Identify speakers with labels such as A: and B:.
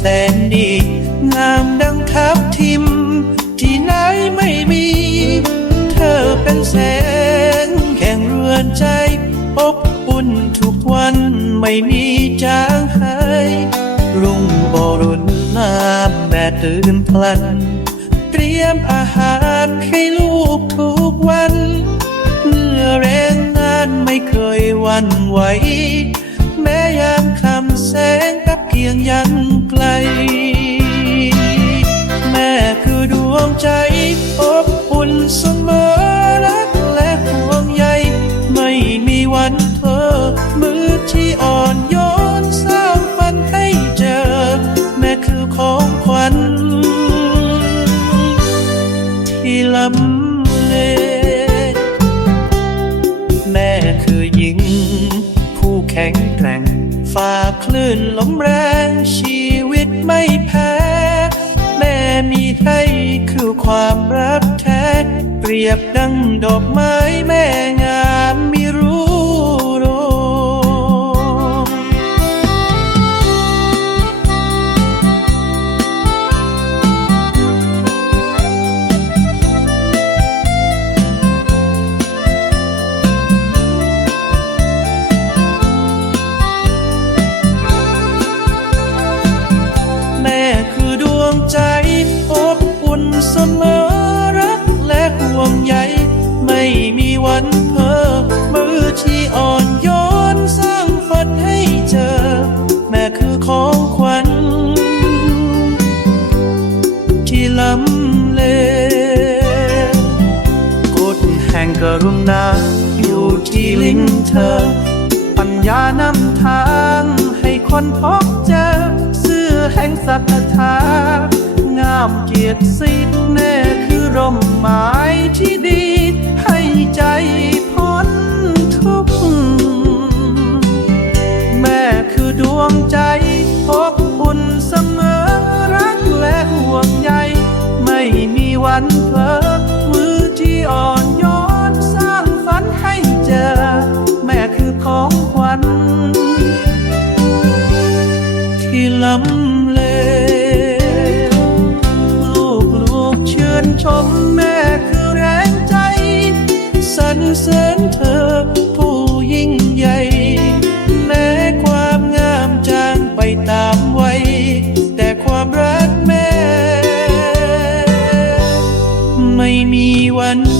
A: แสงามดังทับทิม ที่ไหนไม่มี เธอเป็นแสงแห่งเรือนใจ อบอุ่นทุกวันไม่มีจางหายรุ่งบรุณน้ำแม่ตื่นพลัน เตรียมอาหารให้ลูกทุกวันเหนื่อแรงงานไม่เคยวันไหว ยามคำแสงกับเพียงยังไกล แม่คือดวงใจอบอุ่นเสมอรักและห่วงใย ไม่มีวันเธอ มือที่อ่อนโยนสร้างฝันให้เจอ แม่คือของขวัญที่ล้ำ ข็งแกร่งฝ่าคลื่นลมแรงชีวิตไม่แพ้แม่มีให้คือความรักแท้ เปรียบดังดอกไม้แม่งามมี อ่อ่อนโยนสร้างฝันให้เจอ แม่คือของขวัญ ที่ล้ำเลกฎแห่งกรุณาอยู่ที่ลิ้นเธอ ปัญญานำทางให้คนพบเจอเสื้อแห่งสัทธางามเกียรติสิทธิ์แน่คือร่มไม้ วันเผลอมือที่อ่อนโยนสร้างฝันให้เจอ แม่คือของขวัญที่ล้ำเลลูกลูกเชื่นชมแม่คือแรงใจสรรเสริญเธอ one.